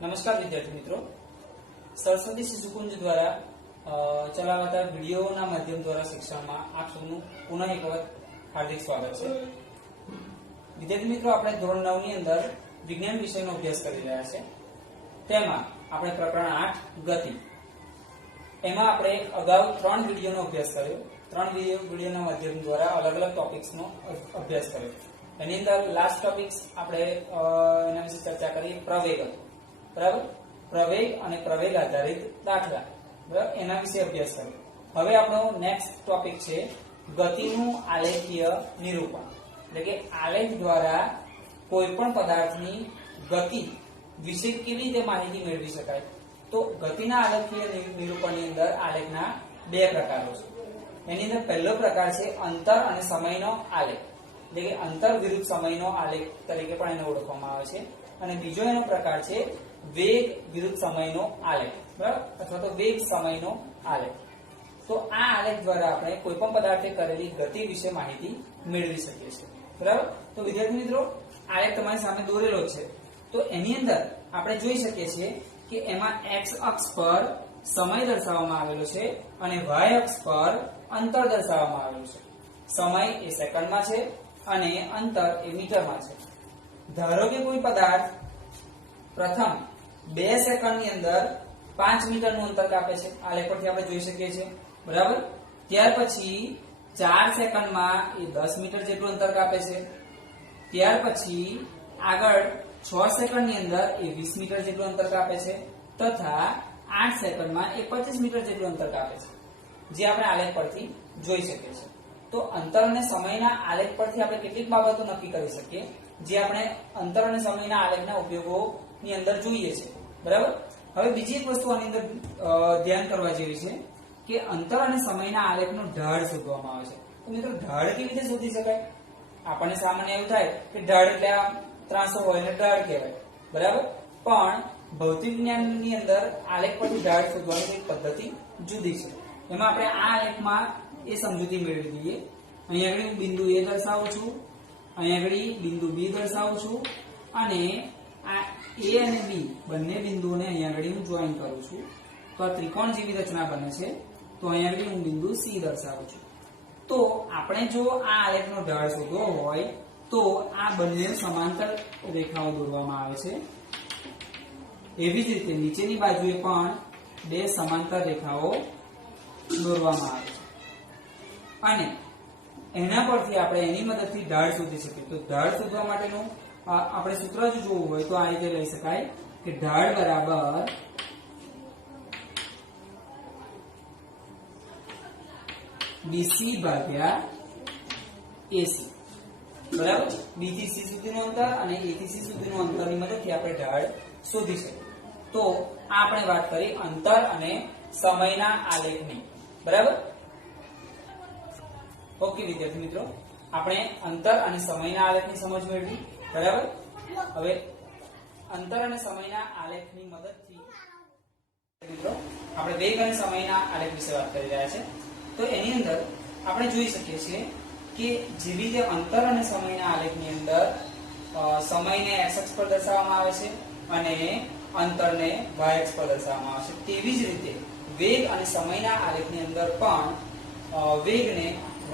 नमस्कार विद्यार्थी मित्रों, सरस्वती शिशुकुंज द्वारा चलावाता वीडियोना माध्यम द्वारा शिक्षण में आप सबનું पुनः एक वखत हार्दिक स्वागत है। विद्यार्थी मित्रों, આપણે ધોરણ 9 ની અંદર વિજ્ઞાન વિષયનો અભ્યાસ કરી રહ્યા છે। તેમાં આપણે પ્રકરણ 8 ગતિ એમાં આપણે અગાઉ 3 વિડિયોનો અભ્યાસ કર્યો। 3 વિડિયોના માધ્યમ દ્વારા અલગ-અલગ ટોપિક્સનો અભ્યાસ કર્યો। એની અંદર લાસ્ટ ટોપિક્સ આપણે એના વિશે ચર્ચા કરી પ્રવેગ, બરાબર, પ્રવેગ અને પ્રવેગ આધારિત દાખલા, બરાબર, એના વિશે અભ્યાસ કર્યો। હવે આપણો નેક્સ્ટ ટોપિક છે ગતિનું આલેખીય નિરૂપણ, એટલે કે આલેખ દ્વારા કોઈપણ પદાર્થની ગતિ વિશે કેવી રીતે માહિતી મેળવી શકાય। તો ગતિના આલેખીય નિરૂપણની અંદર આલેખના બે પ્રકારો છે। એની અંદર પહેલો પ્રકાર છે અંતર અને સમયનો આલેખ, એટલે કે અંતર વિરુદ્ધ સમયનો આલેખ તરીકે પણ એને ઓળખવામાં આવે છે। અને બીજો એનો પ્રકાર છે વેગ વિરુદ્ધ સમયનો આલેખ, બરાબર, અથવા તો વેગ સમયનો આલેખ। તો આ આલેખ દ્વારા આપણે કોઈપણ પદાર્થે કરેલી ગતિ વિશે માહિતી મેળવી શકીએ છીએ, બરાબર। તો વિદ્યાર્થી મિત્રો, આલેખ તમારી સામે દોરેલો છે। તો એની અંદર આપણે જોઈ શકીએ છીએ કે એમાં x અક્ષ પર સમય દર્શાવવામાં આવેલો છે અને y અક્ષ પર અંતર દર્શાવવામાં આવેલું છે। સમય એ સેકન્ડમાં છે અને અંતર એ મીટરમાં છે। ધારો કે કોઈ પદાર્થ પ્રથમ 2 સેકન્ડની અંદર 5 મીટરનું અંતર કાપે છે, આલેખ પરથી આપણે જોઈ શકીએ છીએ, બરાબર। ત્યાર પછી 4 સેકન્ડમાં એ 10 મીટર જેટલું અંતર કાપે છે। ત્યાર પછી આગળ 6 સેકન્ડની અંદર એ 20 મીટર જેટલું અંતર કાપે છે તથા 8 સેકન્ડમાં એ 25 મીટર જેટલું અંતર કાપે છે, જે આપણે આલેખ પરથી જોઈ શકીએ છીએ। તો અંતર અને સમયના આલેખ પરથી આપણે કેટલીક બાબતો નક્કી કરી શકીએ, જે આપણે અંતર અને સમયના આલેખના ઉપયોગોની અંદર જોઈએ છે, બરાબર। હવે બીજી એક વસ્તુ આની અંદર ધ્યાન કરવા જેવી છે કે અંતર અને સમયના આલેખનો ઢાળ શોધવામાં આવે છે। તો મિત્રો, ઢાળ કેવી રીતે શોધી શકાય? આપણને સામાન્ય એવું થાય કે ઢાળ એટલે ત્રાસો હોય ને ઢાળ કહેવાય, બરાબર, પણ ભૌતિક વિજ્ઞાનની અંદર આલેખ પરથી ઢાળ શોધવાની એક પદ્ધતિ જુદી છે। એમાં આપણે આ આલેખમાં એ સમજૂતી મેળવી લઈએ। અહીંયા આગળ હું બિંદુ A દર્શાવું છું, અહીંયા આગળ બિંદુ B દર્શાવું છું અને આ A અને B બંને બિંદુઓને અહીંયા આગળ હું જોઈન કરું છું, તો આ ત્રિકોણ જેવી રચના બને છે। તો અહીંયા આગળ હું બિંદુ C દર્શાવું છું। તો આપણે જો આ આલેખનો ઢાળ શોધવો હોય તો આ બંને સમાંતર રેખાઓ દોરવામાં આવે છે। એવી જ રીતે નીચેની બાજુએ પણ 2 સમાંતર રેખાઓ દોરવામાં આવે છે અને એના પરથી આપણે એની મદદથી ઢાળ શોધી શકીએ। તો ઢાળ શોધવા માટેનું આપણે સૂત્ર જો જોવું હોય તો આ રીતે લઈ શકાય કે ઢાળ બરાબર BC ભાગ્યા AC, બરાબર। B થી C સુધીનું અંતર અને A થી C સુધીનું અંતરની મદદથી આપણે ઢાળ શોધી શકીએ। તો આ આપણે વાત કરી અંતર અને સમયના આલેખની, બરાબર। ઓકે વિદ્યાર્થી મિત્રો, આપણે અંતર અને સમયના આલેખની સમજ મેળવી, બરાબર। હવે અંતર અને સમયના આલેખની મદદથી મિત્રો આપણે વેગ અને સમયના આલેખ વિશે વાત કરી રહ્યા છે। તો એની અંદર આપણે જોઈ શકીએ છીએ કે જેવી રીતે અંતર અને સમયના આલેખની અંદર સમયને x અક્ષ પર દર્શાવવામાં આવે છે અને અંતરને y અક્ષ પર દર્શાવવામાં આવે છે, તેવી જ રીતે વેગ અને સમયના આલેખની અંદર પણ વેગને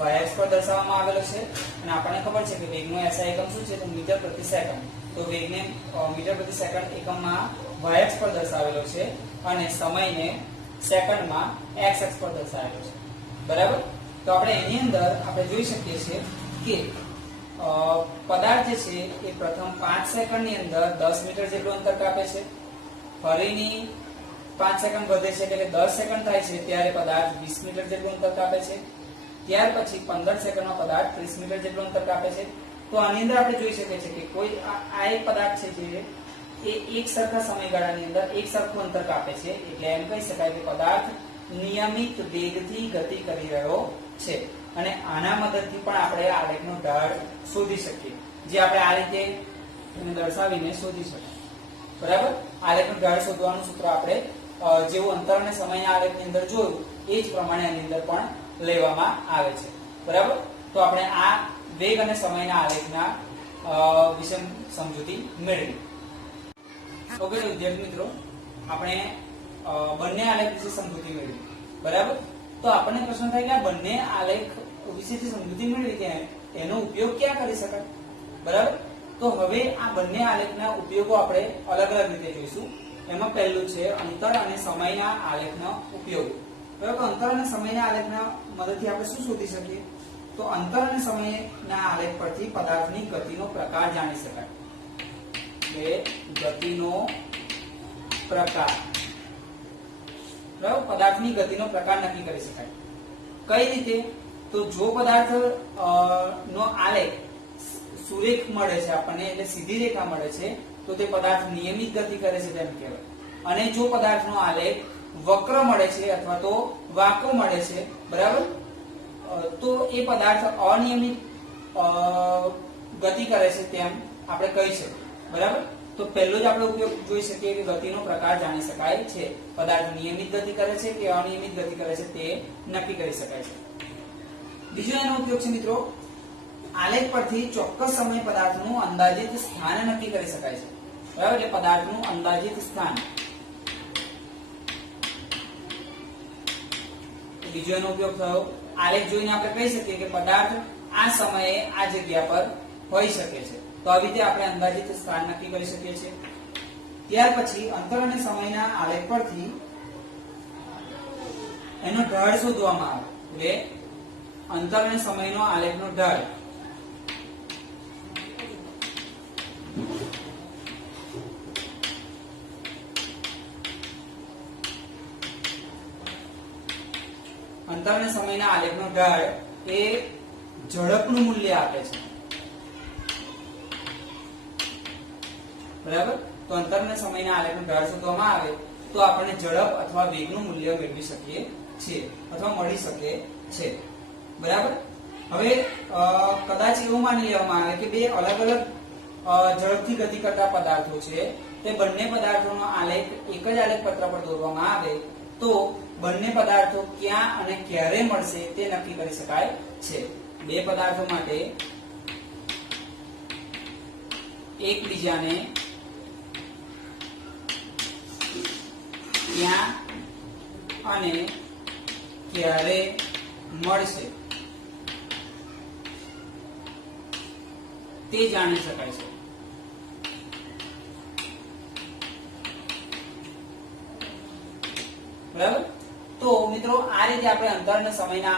y અક્ષ પર દર્શાવવામાં આવેલો છે અને આપણને ખબર છે કે વેગનો SI એકમ શું છે? તો મીટર પ્રતિ સેકન્ડ। તો વેગને મીટર પ્રતિ સેકન્ડ એકમમાં y અક્ષ પર દર્શાવેલો છે અને સમયને સેકન્ડમાં x અક્ષ પર દર્શાવેલો છે, બરાબર। તો આપણે એની અંદર આપણે જોઈ શકીએ છીએ કે પદાર્થ જે છે એ પ્રથમ 5 સેકન્ડની અંદર 10 મીટર જેટલું અંતર કાપે છે, ફરીની 5 સેકન્ડ વધે છે એટલે કે 10 સેકન્ડ થાય છે ત્યારે પદાર્થ 20 મીટર જેટલું અંતર કાપે છે। ત્યાર પછી 15 સેકન્ડમાં પદાર્થ 30 મીટર જેટલું અંતર કાપે છે। તો આની અંદર આપણે જોઈ શકીએ છીએ કે કોઈ આ એક પદાર્થ છે જે એ એક સરખા સમયગાળાની અંદર એક સરખું અંતર કાપે છે, એટલે એમ કહી શકાય કે પદાર્થ નિયમિત વેગથી ગતિ કરી રહ્યો છે અને આના મદદથી પણ આપણે આલેખનો ઢાળ શોધી શકીએ, જે આપણે આ રીતે દર્શાવીને શોધી શકીએ, બરાબર। આલેખનો ઢાળ શોધવાનું સૂત્ર આપણે જેવું અંતર અને સમયના આલેખની અંદર જોયું એ જ પ્રમાણે આની અંદર પણ લેવામાં આવે છે, બરાબર। તો આપણે આ વેગ અને સમયના આલેખના વિશે સમજૂતી મેળવી। ઓકે તો વિદ્યાર્થી મિત્રો, આપણે બંને આલેખ વિશે સમજૂતી મેળવી, બરાબર. તો આપણને પ્રશ્ન થાય કે આ બંને આલેખ વિશે જે સમજૂતી મેળવી છે એનો ઉપયોગ ક્યાં કરી શકાય, બરાબર. તો હવે આ બંને આલેખના ઉપયોગો આપણે અલગ અલગ રીતે જોઈશું. એમાં પહેલું છે અંતર અને સમયના આલેખનો ઉપયોગ. બરાબર. અંતર અને સમયના આલેખના મદદથી આપણે શું શોધી શકીએ? તો અંતર અને સમયના આલેખ પરથી પદાર્થની ગતિનો પ્રકાર જાણી શકાય. ગતિનો પ્રકાર, બરાબર, પદાર્થની ગતિનો પ્રકાર નક્કી કરી શકાય. કઈ રીતે? તો જો પદાર્થ નો આલેખ સુરેખ મળે છે આપણને, એટલે સીધી રેખા મળે છે, તો તે પદાર્થ નિયમિત ગતિ કરે છે તેમ કહેવાય. અને જો પદાર્થનો આલેખ વક્ર મળે છે અથવા તો વાંકો મળે છે, બરાબર, તો એ પદાર્થ અનિયમિત ગતિ કરે છે તેમ આપણે કહી શકીએ, બરાબર. તો પહેલો જ આપણે ઉપયોગ જોઈ શકીએ કે ગતિનો પ્રકાર જાણી શકાય છે. પદાર્થ નિયમિત ગતિ કરે છે કે અનિયમિત ગતિ કરે છે તે નક્કી કરી શકાય છે. બીજો એનો ઉપયોગ છે મિત્રો, આલેખ પરથી ચોક્કસ સમય પદાર્થનું અંદાજિત સ્થાન નક્કી કરી શકાય છે, બરાબર. એટલે પદાર્થનું અંદાજિત સ્થાન. બીજો એનો ઉપયોગ થયો, આલેખ જોઈને આપણે કહી શકીએ કે પદાર્થ આ સમયે આ જગ્યા પર હોઈ શકે છે. તો આવી રીતે આપણે અંદાજિત સ્થાન નક્કી કરી શકીએ છીએ. ત્યાર પછી અંતર અને સમયના આલેખ પરથી એનો ઢાળ શોધવામાં આવે. એટલે અંતર અને સમયનો આલેખનો ઢાળ. અંતર અને સમયના આલેખનો ઢાળ એ ઝડપનું મૂલ્ય આપે છે, બરાબર. તો અંતર અને સમયના આલેખનો ઢાળ શોધવામાં આવે તો આપણે ઝડપ અથવા વેગનું મૂલ્ય મેળવી શકીએ છીએ અથવા મળી શકે છે, બરાબર. હવે કદાચ એવું માની લેવામાં આવે કે બે અલગ અલગ ઝડપથી ગતિ કરતા પદાર્થો છે, તે બંને પદાર્થોનો આલેખ એક જ આલેખ પત્ર પર દોરવામાં આવે તો બંને પદાર્થો ક્યાં અને ક્યારે મળશે તે નક્કી કરી શકાય છે. બે પદાર્થો માટે એકબીજાને ક્યાં અને ક્યારે મળશે તે જાણી શકાય છે, બરાબર. તો મિત્રો આ રીતે આપણે અંતર અને સમયના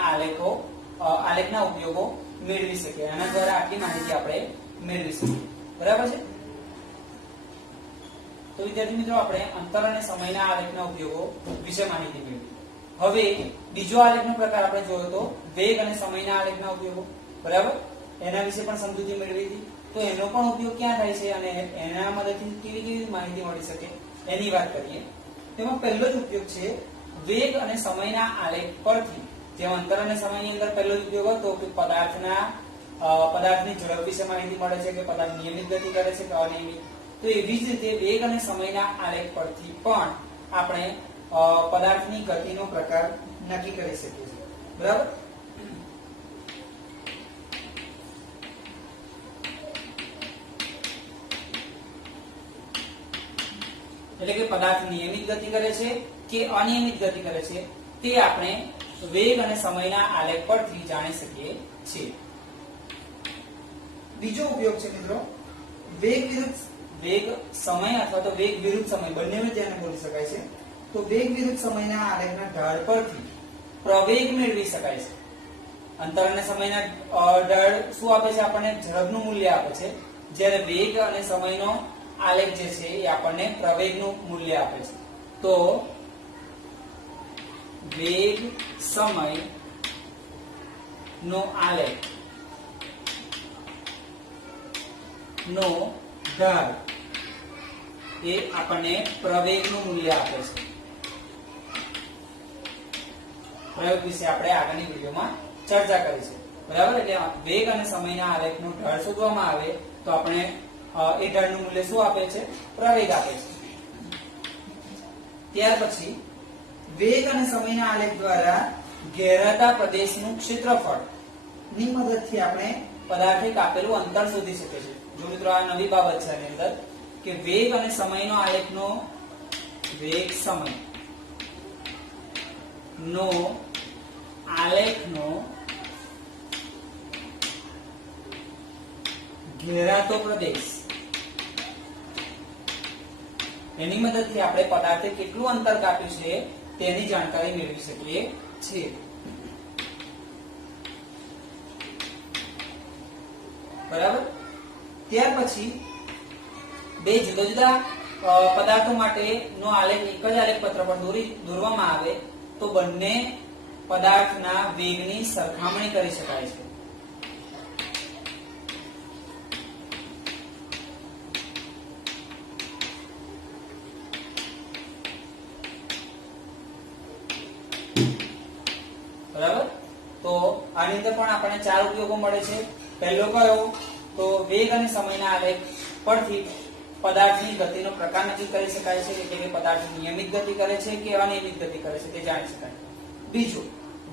આલેખના ઉપયોગો મેળવી શકીએ. આના દ્વારા આટલી માહિતી આપણે મેળવી શકીએ, બરાબર છે. તો વિદ્યાર્થી મિત્રો, આપણે અંતર અને સમયના આલેખના ઉપયોગો વિશે માહિતી મેળવી. હવે બીજો આલેખનો પ્રકાર આપણે જોયો તો વેગ અને સમયના આલેખના ઉપયોગો, બરાબર. એના વિશે પણ સમજૂતી મેળવી હતી. તો એનો પણ ઉપયોગ ક્યાં થાય છે અને એના મદદથી કેવી કેવી માહિતી મળી શકે એની વાત કરીએ. તેમાં પહેલો જ ઉપયોગ છે વેગ અને સમયના આલેખ પરથી. જેમ અંતર અને સમયની અંદર પહેલો જ ઉપયોગ હતો કે પદાર્થની ઝડપ વિશે માહિતી મળે છે કે પદાર્થ નિયમિત ગતિ કરે છે કે અનિયમિત. તો એવી જ રીતે વેગ અને સમયના આલેખ પરથી પણ આપણે પદાર્થની ગતિનો પ્રકાર નક્કી કરી શકીએ છીએ, બરાબર. એટલે કે પદાર્થ નિયમિત ગતિ કરે છે કે અનિયમિત ગતિ કરે છે તે આપણે વેગ અને સમયના આલેખ પરથી જાણી શકીએ છીએ. બીજો ઉપયોગ છે મિત્રો, વેગ સમય અથવા તો વેગ વિરુદ્ધ સમય બંનેને જેને બોલી શકાય છે. તો વેગ વિરુદ્ધ સમયના આલેખના ઢાળ પરથી પ્રવેગ મેળવી શકાય છે. અંતર અને સમયના ઢાળ શું આપે છે? આપણને ઝડપનું મૂલ્ય આપે છે, જ્યારે વેગ અને સમયનો આલેખ જે છે એ આપણને પ્રવેગનું મૂલ્ય આપે છે. તો વેગ સમય નો આલેખ નો ઢાળ એ આપણને પ્રવેગનું મૂલ્ય આપે છે. પ્રયોગ વિશે આપણે આગળની વિડીયોમાં ચર્ચા કરીશું, બરાબર. એટલે વેગ અને સમયના આલેખનો ઢાળ શોધવામાં આવે તો આપણે એ ઢાળનું મૂલ્ય શું આપે છે? પ્રવેગ આપે છે. ત્યાર પછી વેગ અને સમયના આલેખ દ્વારા ઘેરાતા પ્રદેશનું ક્ષેત્રફળ ની મદદથી આપણે પદાર્થે કાપેલું અંતર શોધી શકીએ છીએ. જો મિત્રો આ નવી બાબત છે, આની અંદર કે વેગ અને સમયનો આલેખનો વેગ સમય નો આલેખનો ઘેરાતો પ્રદેશ, એની મદદથી આપણે પદાર્થે કેટલું અંતર કાપ્યું છે તેની જાણકારી મેળવી શકીએ છીએ. બરાબર. ત્યાર પછી બે જુદા જુદા પદાર્થો માટેનો આલેખ એક જ આલેખ પત્ર પર દોરવામાં આવે તો બંને પદાર્થના વેગની સરખામણી કરી શકાય છે. બરાબર. તો આની અંદર પણ આપણને ચાર ઉપયોગો મળે છે. પહેલો કયો? તો વેગ અને સમયના આલેખ પરથી પદાર્થની ગતિનો પ્રકાર નક્કી કરી શકાય છે, એટલે કે પદાર્થ નિયમિત ગતિ કરે છે કે અનિયમિત ગતિ કરે છે તે જાણી શકાય. બીજું,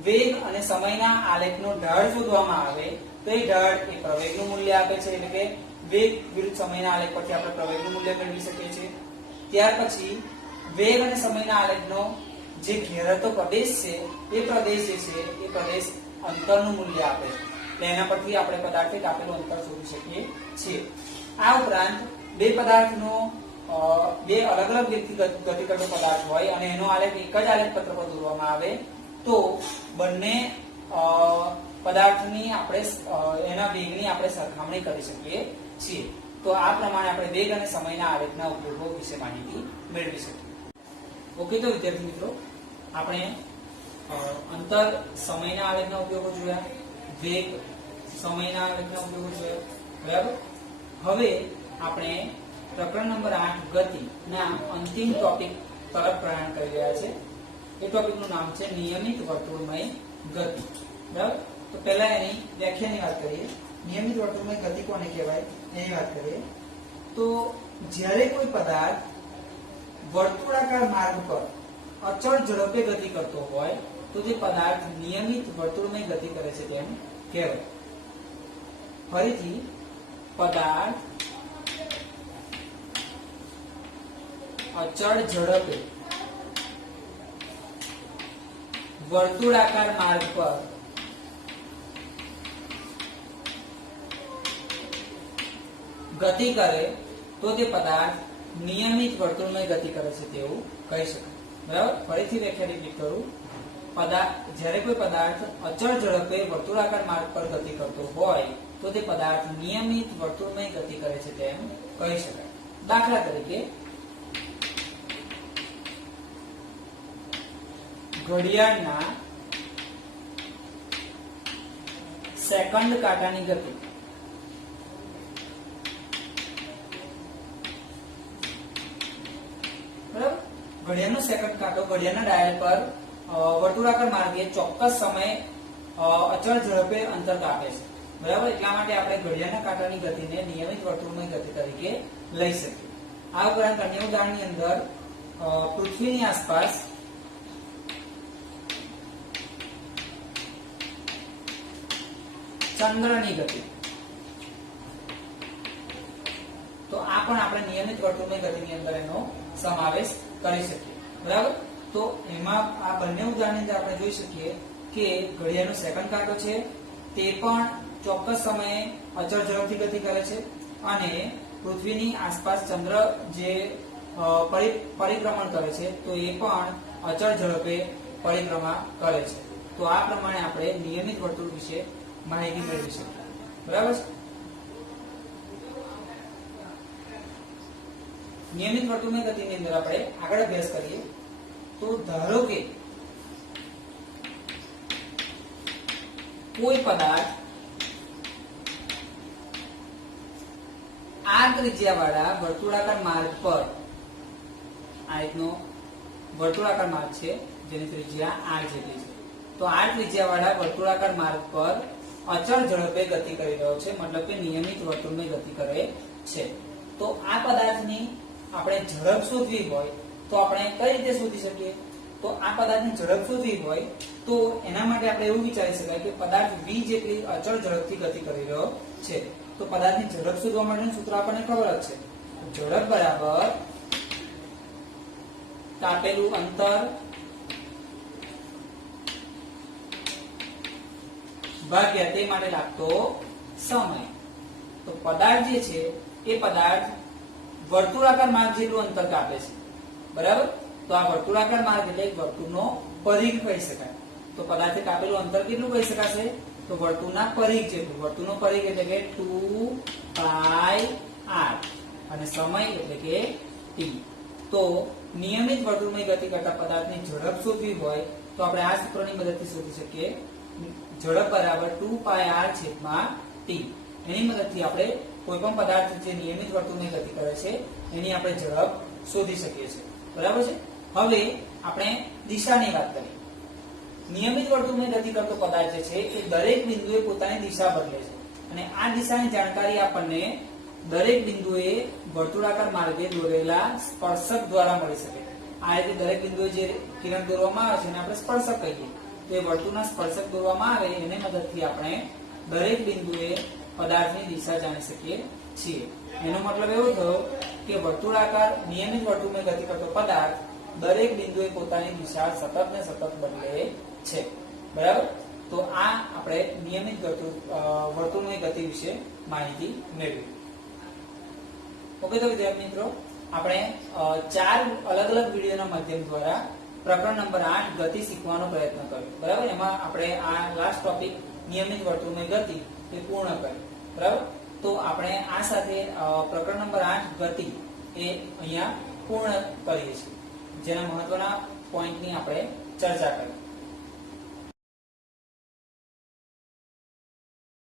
વેગ અને સમયના આલેખનો ઢાળ શોધવામાં આવે તો એ ઢાળ એ પ્રવેગનું મૂલ્ય આપે છે, એટલે કે વેગ વિરુદ્ધ સમયના આલેખ પરથી આપણે પ્રવેગનું મૂલ્ય મેળવી શકીએ છીએ. ત્યાર પછી વેગ અને સમયના આલેખનો જે ઘેરાતો પ્રદેશ છે એ પ્રદેશ જે છે એ પ્રદેશ અંતરનું મૂલ્ય આપે છે, એટલે એના પરથી આપણે પદાર્થે કાપેલું અંતર શોધી શકીએ છીએ. આ ઉપરાંત બે પદાર્થનો બે અલગ અલગ વેગથી ગતિ કરતો પદાર્થ હોય અને એનો આલેખ એક જ આલેખ પત્ર પર દોરવામાં આવે તો બંને પદાર્થની આપણે એના વેગની આપણે સરખામણી કરી શકીએ છીએ. તો આ પ્રમાણે આપણે વેગ અને સમયના આલેખના ઉપયોગો વિશે માહિતી મેળવી શકીએ. ઓકે, તો વિદ્યાર્થી મિત્રો, આપણે અંતર સમયના આલેખના ઉપયોગો જોયા, વેગ સમયના આલેખના ઉપયોગો જોયા. બરાબર. હવે આપણે પ્રકરણ નંબર 8 ગતિ ના અંતિમ ટોપિક તરફ પ્રયાણ કરી રહ્યા છે. એ ટોપિકનું નામ છે નિયમિત વર્તુળમય ગતિ. બરાબર. તો પહેલા એની વ્યાખ્યાની વાત કરીએ. નિયમિત વર્તુળમય ગતિ કોને કહેવાય એની વાત કરીએ તો જ્યારે કોઈ પદાર્થ વર્તુળાકાર માર્ગ પર અચળ ઝડપે ગતિ કરતો હોય તો તે પદાર્થ નિયમિત વર્તુળમય ગતિ કરે છે તેમ કહેવાય. ફરીથી, પદાર્થ અચળ ઝડપે વર્તુળાકાર માર્ગ પર ગતિ કરે તો તે પદાર્થ નિયમિત વર્તુળમય ગતિ કરે છે તેવું કહી શકાય. બરાબર. ફરીથી વ્યાખ્યા રિપીટ કરું. જ્યારે કોઈ પદાર્થ અચળ ઝડપે વર્તુળાકાર માર્ગ પર ગતિ કરતો હોય તો તે પદાર્થ નિયમિત વર્તુળમય ગતિ કરે છે તેમ કહી શકાય. દાખલા તરીકે, ઘડિયાળના સેકન્ડ કાંટાની ગતિ બરાબર. ઘડિયાળનો સેકન્ડ કાંટો ઘડિયાળના ડાયલ પર વર્તુળાકાર માર્ગે ચોક્કસ સમયે અચળ ઝડપે અંતર કાપે છે. બરાબર. એટલા માટે આપણે ઘડિયાળના કાંટાની ગતિને નિયમિત વર્તુળમય ગતિ તરીકે લઈ શકીએ. આ ઉપરાંત અન્ય ઉદાહરણની અંદર પૃથ્વીની આસપાસ ચંદ્રની ગતિ, તો આ પણ આપણે નિયમિત વર્તુળમય ગતિની અંદર એનો સમાવેશ કરી શકીએ. બરાબર. તો એમાં આ બંને ઉદાહરણની અંદર આપણે જોઈ શકીએ કે ઘડિયાળનો સેકન્ડ કાંટો છે તે પણ ચોક્કસ સમયે અચળ ઝડપથી ગતિ કરે છે અને પૃથ્વીની આસપાસ ચંદ્ર જે પરિભ્રમણ કરે છે તો એ પણ અચળ ઝડપે પરિક્રમા કરે છે. તો આ પ્રમાણે આપણે નિયમિત વર્તુળ વિશે માહિતી મેળવી શકીએ. બરાબર. નિયમિત વર્તુળમય ગતિની અંદર આપણે આગળ અભ્યાસ કરીએ તો ધારો કે કોઈ પદાર્થ r ત્રિજ્યાવાળા વર્તુળાકાર માર્ગ પર, આ એકનો વર્તુળાકાર માર્ગ છે જેની ત્રિજ્યા r જેટલી છે, તો r ત્રિજ્યાવાળા વર્તુળાકાર માર્ગ પર અચળ ઝડપે ગતિ કરી રહ્યો છે, મતલબ કે નિયમિત વર્તુળમય ગતિ કરે છે. તો આ પદાર્થની આપણે ઝડપ શોધવી હોય તો આપણે કઈ રીતે શોધી શકીએ? તો આ પદાર્થની ઝડપ શોધવી હોય તો એના માટે આપણે એવું વિચારી શકાય કે પદાર્થ v જેટલી અચળ ઝડપથી ગતિ કરી રહ્યો છે. તો પદાર્થની ઝડપ શોધવા માટેનું સૂત્ર આપણને ખબર જ છે. ઝડપ બરાબર કાપેલું અંતર ભાગ્યા તે માટે લાગતો સમય. તો પદાર્થ જે છે એ પદાર્થ વર્તુળાકાર માર્ગ જેટલું અંતર કાપે છે, બરાબર. તો આ વર્તુળાકાર માર્ગ એટલે વર્તુળનો પરિઘ કહી શકાય. તો પદાર્થે કાપેલું અંતર કેટલું કહી શકાશે? તો વર્તુળના પરિઘ જેટલું. વર્તુળનો પરિઘ એટલે કે 2πr અને સમય એટલે કે t. તો નિયમિત વર્તુળમય ગતિ કરતા પદાર્થની ઝડપ શોધવી હોય તો આપણે આ સૂત્રની મદદથી શોધી શકીએ. ઝડપ બરાબર 2πr/t. એની મદદથી આપણે કોઈ પણ પદાર્થ જે નિયમિત વર્તુળની ગતિ કરે છે એની આપણે ઝડપ શોધી શકીએ છીએ, બરાબર છે. હવે આપણે દિશાની વાત કરીએ. નિયમિત વર્તુળની ગતિ કરતો પદાર્થ જે છે એ દરેક બિંદુએ પોતાની દિશા બદલે છે અને આ દિશાની જાણકારી આપણને દરેક બિંદુએ વર્તુળાકાર માર્ગે દોરેલા સ્પર્શક દ્વારા મળી શકે. આ રીતે દરેક બિંદુએ જે કિરણ દોરવામાં આવે છે એને આપણે સ્પર્શક કહીએ. તો એ વર્તુળના સ્પર્શક દોરવામાં આવે એને મદદથી આપણે દરેક બિંદુએ પદાર્થની દિશા જાણી શકીએ છીએ. એનો મતલબ એવો થયો કે વર્તુળાકાર નિયમિત વર્તુળમાં ગતિ કરતો પદાર્થ દરેક બિંદુએ પોતાની દિશા સતત ને સતત બદલે છે, બરાબર. તો આ આપણે નિયમિત વર્તુળની ગતિ વિશે માહિતી મેળવી. ઓકે, તો વિદ્યાર્થી મિત્રો આપણે 4 અલગ અલગ વિડીયોના માધ્યમ દ્વારા પ્રકરણ નંબર 8 ગતિ શીખવાનો પ્રયત્ન કર્યો, બરાબર. એમાં આપણે આ લાસ્ટ ટોપિક નિયમિત વર્તુળની ગતિ એ પૂર્ણ કરી, બરાબર. તો આપણે આ સાથે પ્રકરણ નંબર 8 ગતિ એ અહીંયા પૂર્ણ કરીએ છીએ, જેના મહત્વના પોઈન્ટની આપણે ચર્ચા કરી.